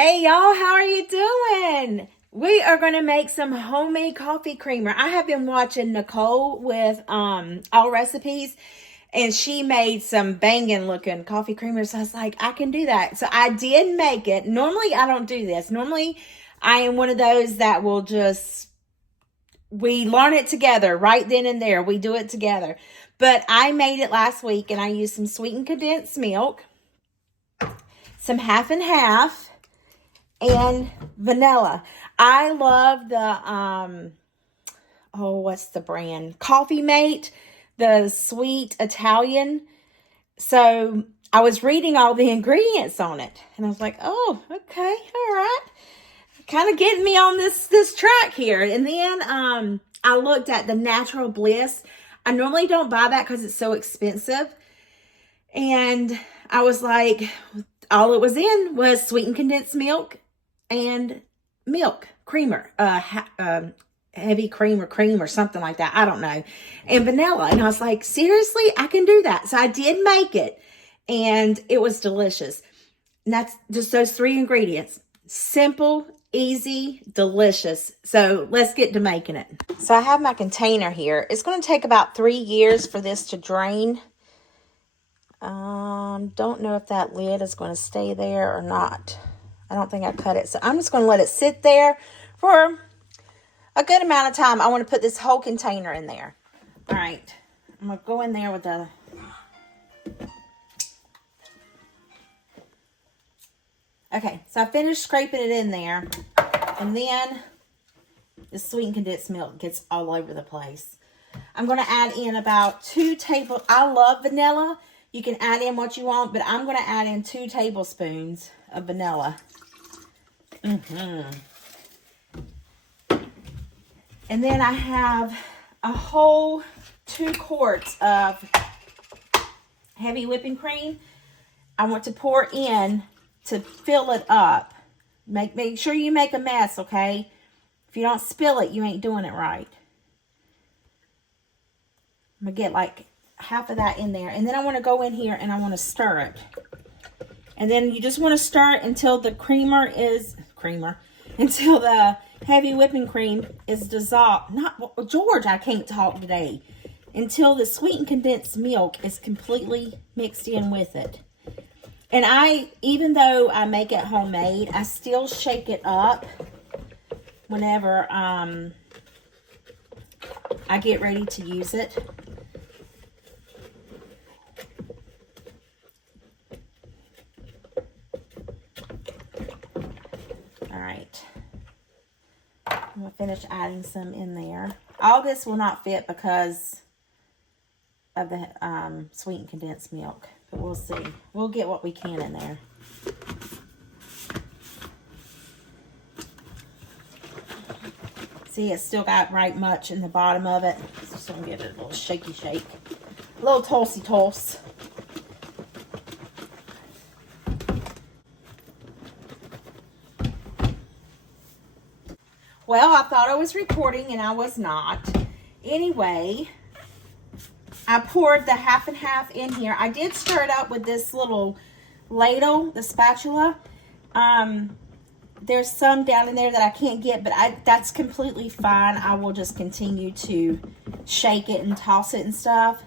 Hey y'all, how are you doing? We are going to make some homemade coffee creamer. I have been watching Nicole with All Recipes, and she made some banging looking coffee creamers. So I was like, I can do that. So I did make it. Normally I don't do this. Normally I am one of those that will we learn it together right then and there. We do it together. But I made it last week, and I used some sweetened condensed milk, some half and half, and vanilla. I love the what's the brand? Coffee Mate, the sweet Italian. So I was reading all the ingredients on it, and I was like, oh, okay, all right. Kind of getting me on this track here. And then I looked at the Natural Bliss. I normally don't buy that because it's so expensive. And I was like, all it was in was sweetened condensed milk and milk creamer, heavy cream or something like that. I don't know. And vanilla. And I was like, seriously, I can do that. So I did make it, and it was delicious. And that's just those three ingredients. Simple, easy, delicious. So let's get to making it. So I have my container here. It's going to take about 3 years for this to drain. Don't know if that lid is going to stay there or not. I don't think I cut it. So I'm just going to let it sit there for a good amount of time. I want to put this whole container in there. All right. I'm going to go in there with the... Okay, so I finished scraping it in there. And then the sweetened condensed milk gets all over the place. I'm going to add in about 2 tablespoons. I love vanilla. You can add in what you want, but I'm going to add in 2 tablespoons of vanilla. And then I have a whole 2 quarts of heavy whipping cream. I want to pour in to fill it up. Make sure you make a mess, okay? If you don't spill it, you ain't doing it right. I'm going to get like half of that in there. And then I want to go in here and I want to stir it. And then you just want to stir it until the until the heavy whipping cream is dissolved. George, I can't talk today. Until the sweetened condensed milk is completely mixed in with it. And even though I make it homemade, I still shake it up whenever I get ready to use it. All right. I'm going to finish adding some in there. All this will not fit because of the sweetened condensed milk. But we'll see. We'll get what we can in there. See, it's still got right much in the bottom of it. Just gonna give it a little shaky shake. A little tossy toss. Well, I thought I was recording and I was not. Anyway, I poured the half and half in here. I did stir it up with this little ladle, the spatula. There's some down in there that I can't get, but that's completely fine. I will just continue to shake it and toss it and stuff.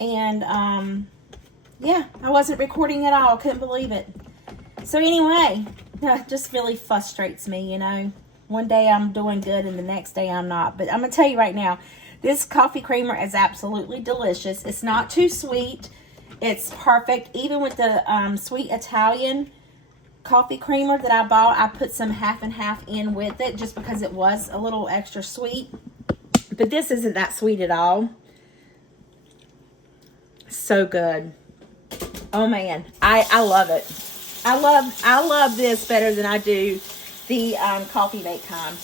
And yeah, I wasn't recording at all. Couldn't believe it. So anyway, that just really frustrates me, you know. One day I'm doing good and the next day I'm not. But I'm going to tell you right now, this coffee creamer is absolutely delicious. It's not too sweet. It's perfect. Even with the sweet Italian coffee creamer that I bought, I put some half and half in with it just because it was a little extra sweet. But this isn't that sweet at all. So good. Oh man, I love it. I love this better than I do the Coffee Mate kind.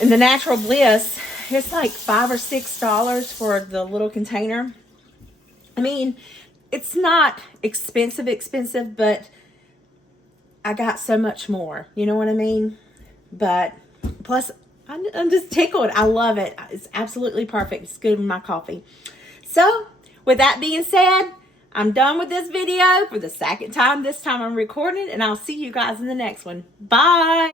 And the Natural Bliss, it's like $5 or $6 for the little container. I mean, it's not expensive, but I got so much more. You know what I mean? But plus, I'm just tickled. I love it. It's absolutely perfect. It's good with my coffee. So, with that being said, I'm done with this video for the second time. This time I'm recording, and I'll see you guys in the next one. Bye.